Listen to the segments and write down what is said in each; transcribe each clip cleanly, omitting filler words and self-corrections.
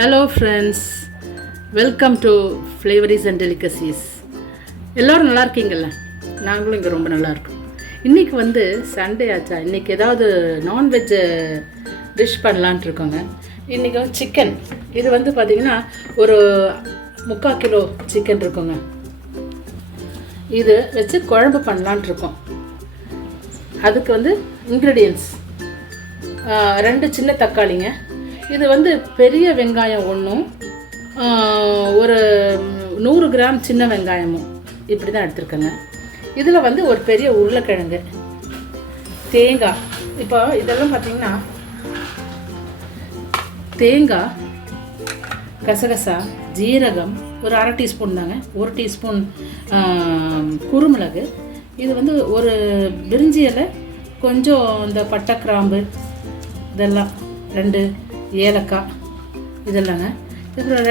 Hello friends, welcome to flavours and delicacies. எல்லோரும் நல்லா இருக்கீங்கள்ல? நாங்களும் இங்கே ரொம்ப நல்லாயிருக்கோம். இன்றைக்கி வந்து சண்டே ஆச்சா, இன்றைக்கி ஏதாவது நான்வெஜ்ஜு டிஷ் பண்ணலான்ட்டு இருக்கோங்க. இன்றைக்கி வந்து சிக்கன், இது வந்து பார்த்திங்கன்னா ஒரு 3/4 கிலோ சிக்கன் இருக்குங்க. இது வச்சு குழம்பு பண்ணலான்ட்டு இருக்கோம். அதுக்கு வந்து இன்க்ரீடியன்ட்ஸ் 2 சின்ன தக்காளிங்க, இது வந்து பெரிய வெங்காயம் ஒன்றும், ஒரு 100 கிராம் சின்ன வெங்காயமும் இப்படி தான் எடுத்துருக்கேங்க. இதில் வந்து ஒரு பெரிய உருளைக்கிழங்கு, தேங்காய். இப்போ இதெல்லாம் பார்த்திங்கன்னா தேங்காய், கசகசா, ஜீரகம் ஒரு 1/2 டீஸ்பூன் தாங்க, 1 டீஸ்பூன் குருமிளகு, இது வந்து ஒரு பிரிஞ்சி இலை, கொஞ்சம் இந்த பட்டை கிராம்பு, இதெல்லாம் 2 ஏலக்காய், இதெல்லாங்க. அப்புறம்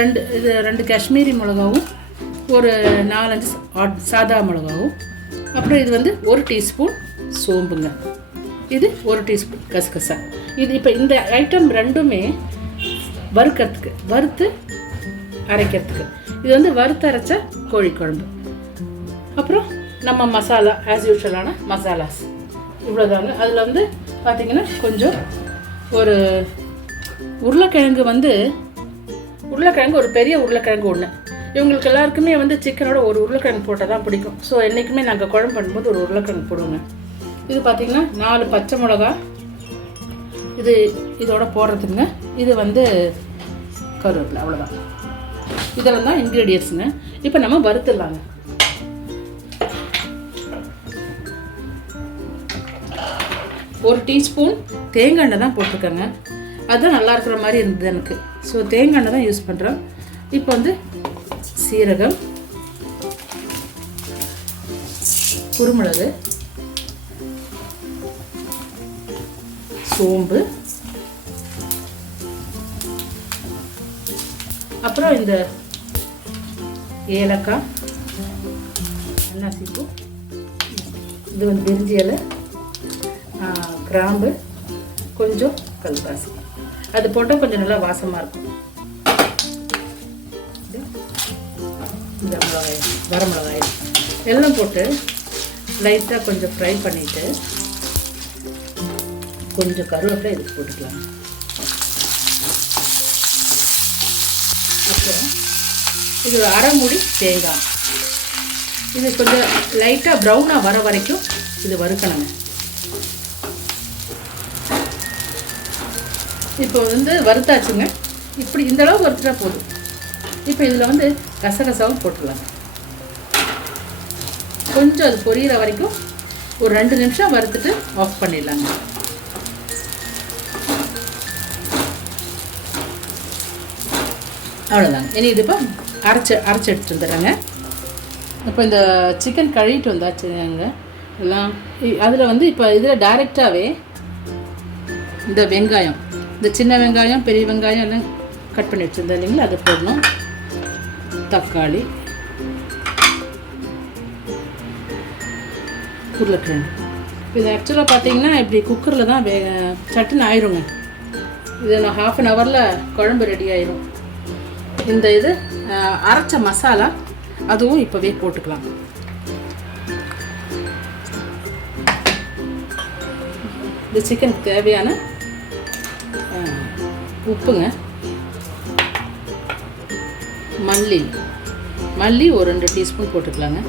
2 காஷ்மீரி மிளகாவும், ஒரு 4-5 சாதா மிளகாவும், அப்புறம் இது வந்து 1 டீஸ்பூன் சோம்புங்க, இது 1 டீஸ்பூன் கசகசா. இது இப்போ இந்த ஐட்டம் ரெண்டுமே வறுக்கிறதுக்கு, வறுத்து அரைக்கிறதுக்கு. இது வந்து வறுத்து அரைச்ச கோழி குழம்பு. அப்புறம் நம்ம மசாலா ஆஸ் யூஷுவலான மசாலாஸ் இவ்வளோதாங்க. அதில் வந்து பார்த்திங்கன்னா கொஞ்சம் ஒரு உருளைக்கிழங்கு, வந்து உருளைக்கிழங்கு ஒரு பெரிய உருளைக்கிழங்கு ஒன்று. இவங்களுக்கு எல்லாருக்குமே வந்து சிக்கனோட ஒரு உருளைக்கிழங்கு போட்டால் தான் பிடிக்கும். ஸோ என்றைக்குமே நாங்கள் குழம்பு பண்ணும்போது ஒரு உருளைக்கிழங்கு போடுவோங்க. இது பார்த்திங்கன்னா 4 பச்சை மிளகா, இதோட போடுறதுக்குங்க. இது வந்து கருவேப்பிலை, அவ்வளோதான். இதெல்லாம் தான் இன்க்ரீடியன்ட்ஸுங்க. இப்போ நம்ம வறுத்துடலாங்க. ஒரு டீஸ்பூன் தேங்காய் எண்ணெய் தான் போட்டிருக்கேங்க. அதுதான் நல்லா இருக்கிற மாதிரி இருந்தது எனக்கு. ஸோ தேங்காய் எண்ணெய் தான் யூஸ் பண்ணுறேன். இப்போ வந்து சீரகம், குருமிளகு, சோம்பு, அப்புறம் இந்த ஏலக்காய், அன்னாசிப்பூ, இது வந்து பிரிஞ்சி இலை, கிராம்பு, கொஞ்சம் கல்பாசி, அது போட்டால் கொஞ்சம் நல்லா வாசமாக இருக்கும். இந்த மிளகாய், வரமிளகாய் எல்லாம் போட்டு லைட்டாக கொஞ்சம் ஃப்ரை பண்ணிவிட்டு கொஞ்சம் கருவேப்பிலை இதுக்கு போட்டுக்கலாம். அப்புறம் இது ஒரு 1/2 மூடி தேங்காய், இது கொஞ்சம் லைட்டாக ப்ரௌனாக வர வரைக்கும் இது வறுக்கணுங்க. இப்போ வந்து வறுத்தாச்சுங்க. இப்படி இந்த அளவு வறுத்துட்டா போதும். இப்போ இதில் வந்து கசகசாவும் போட்டுடலாங்க. கொஞ்சம் அது பொரியிற வரைக்கும் ஒரு 2 நிமிஷம் வறுத்துட்டு ஆஃப் பண்ணிடலாங்க. அவ்வளோதாங்க. இனி இது இப்போ அரைச்சி எடுத்துட்டு வந்துடுறேங்க. இப்போ இந்த சிக்கன் கழுவிட்டு வந்தாச்சுங்க எல்லாம். அதில் வந்து இப்போ இதில் டைரெக்டாகவே இந்த வெங்காயம், இந்த சின்ன வெங்காயம், பெரிய வெங்காயம் எல்லாம் கட் பண்ணி வச்சுருந்தேன் இல்லைங்களா, அதை போடணும். தக்காளி, உருளைக்கிழங்கு. இது ஆக்சுவலாக பார்த்தீங்கன்னா இப்படி குக்கரில் தான் சட்டுன்னு ஆயிடுங்க. இது நான் 1/2 ஹவரில் குழம்பு ரெடி ஆயிடும். இந்த இது அரைச்ச மசாலா அதுவும் இப்போவே போட்டுக்கலாம். இந்த சிக்கனுக்கு தேவையான உப்புங்க, மல்லி ஒரு 2 டீஸ்பூன் போட்டுக்கலாங்க.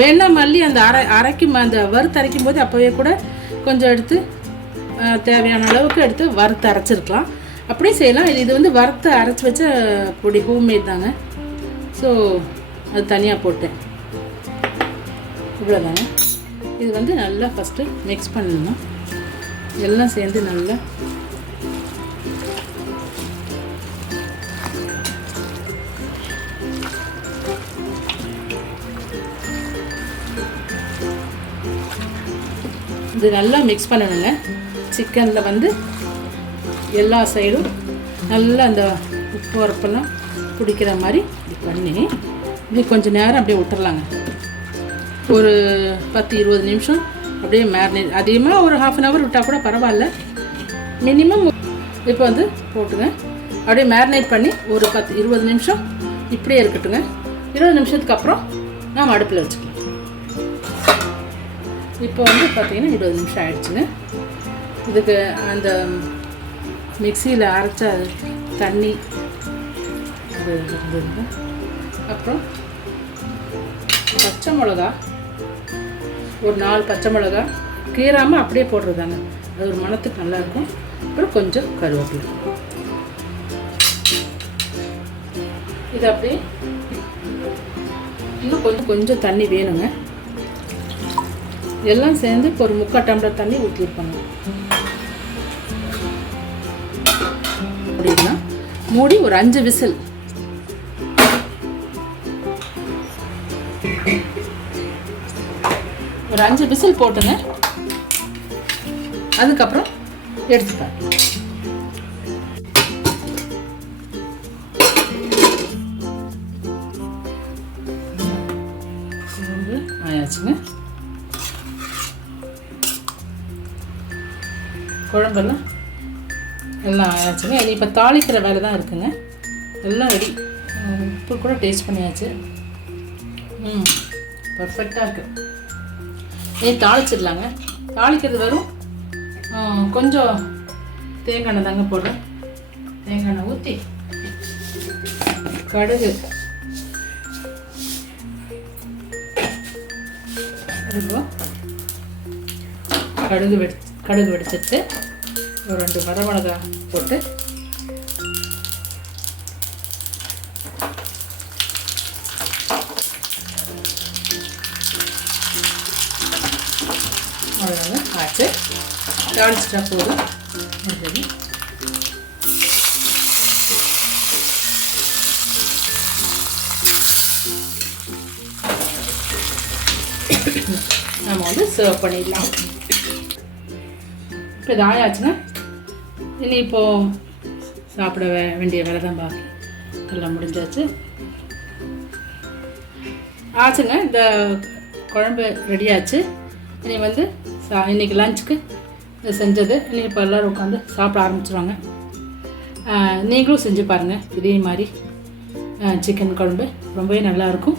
வேணா மல்லி அந்த அந்த வறுத்து அரைக்கும் போது அப்போவே கூட கொஞ்சம் எடுத்து தேவையான அளவுக்கு எடுத்து வறுத்து அரைச்சிருக்கலாம். அப்படியே செய்யலாம். இது வந்து வறுத்து அரைச்சி வச்ச பொடி, ஹோம்மேட் தாங்க. ஸோ அது தனியாக போட்டேன். இவ்வளோதாங்க. இது வந்து நல்லா ஃபஸ்ட்டு மிக்ஸ் பண்ணணும். எல்லாம் சேர்ந்து நல்லா இது நல்லா மிக்ஸ் பண்ணணுங்க. சிக்கனில் வந்து எல்லா சைடும் நல்லா அந்த உப்பு உரப்பெல்லாம் பிடிக்கிற மாதிரி இது பண்ணி இது கொஞ்சம் நேரம் அப்படியே விட்டுறலாங்க. ஒரு 10-20 நிமிஷம் அப்படியே மேரினேட். அதிகமாக ஒரு 1/2 hour விட்டால் கூட பரவாயில்ல. மினிமம் இப்போ வந்து போட்டுங்க, அப்படியே மேரினேட் பண்ணி ஒரு 10-20 நிமிஷம் இப்படியே இருக்கட்டுங்க. 20 நிமிஷத்துக்கு அப்புறம் நாம் அடுப்பில் வச்சுக்கலாம். இப்போ வந்து பார்த்திங்கன்னா 20 நிமிஷம் ஆகிடுச்சுங்க. இதுக்கு அந்த மிக்சியில் அரைச்ச தண்ணி அது இருந்ததுங்க. அப்புறம் பச்சை மிளகா, ஒரு 4 பச்சை மிளகா கீறாமல் அப்படியே போடுறதாங்க, அது ஒரு மணத்துக்கு நல்லாயிருக்கும். அப்புறம் கொஞ்சம் கருவேப்பிலை. இது அப்படியே இன்னும் கொஞ்சம் தண்ணி வேணுங்க. எல்லாம் சேர்ந்து ஒரு 3/4 டம்ளர் தண்ணி ஊற்றிருப்பாங்க. அப்படின்னா மூடி ஒரு 5 விசில். ஒரு 5 விசில் போட்டுங்க. அதுக்கப்புறம் எடுத்துப்பேன். ஆயாச்சுங்க. குழம்பெல்லாம் எல்லாம் ஆயாச்சுங்க. இனி இப்போ தாளிக்கிற வேலை தான் இருக்குங்க. எல்லாம் ரெடி. உப்பு கூட டேஸ்ட் பண்ணியாச்சு. பர்ஃபெக்டாக இருக்குது. இனி தாளிச்சிடலாங்க. தாளிக்கிறது வரும் கொஞ்சம் தேங்காய் எண்ணெய் தாங்க போடுறேன். தேங்காய் எண்ணெய் ஊற்றி கடுகு, கடுகு வெடிச்சிட்டு ஒரு 2 வரமிளகா போட்டு அவ்வளோதாங்க ஆச்சு. தாளிச்சிட்டா போதும். நம்ம வந்து சர்வ் பண்ணிடலாம். இப்போ இது ஆயாச்சுன்னா இனி இப்போது சாப்பிட வேண்டிய வேலை தான் பாக்கி. எல்லாம் முடிஞ்சாச்சு. ஆச்சுங்க. இந்த குழம்பு ரெடியாச்சு. இனி வந்து இன்றைக்கி லஞ்சுக்கு செஞ்சது. இனி இப்போ எல்லோரும் உட்காந்து சாப்பிட ஆரம்பிச்சிடுவாங்க. நீங்களும் செஞ்சு பாருங்கள். இதே மாதிரி சிக்கன் குழம்பு ரொம்பவே நல்லாயிருக்கும்.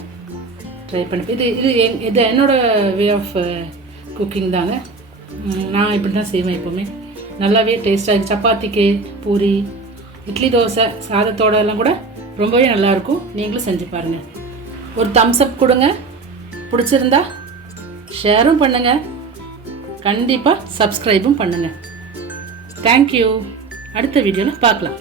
ட்ரை பண்ணி இது என்னோடய வே ஆஃப் குக்கிங் தாங்க. நான் இப்படி தான் செய்வேன் எப்போவுமே. நல்லாவே டேஸ்ட்டாக சப்பாத்திக்கு, பூரி, இட்லி, தோசை, சாதத்தோடலாம் கூட ரொம்பவே நல்லாயிருக்கும். நீங்களும் செஞ்சு பாருங்கள். ஒரு தம்ஸ் அப் கொடுங்க. பிடிச்சிருந்தா ஷேரும் பண்ணுங்கள். கண்டிப்பாக சப்ஸ்கிரைபும் பண்ணுங்கள். தேங்க்யூ. அடுத்த வீடியோவில் பார்க்கலாம்.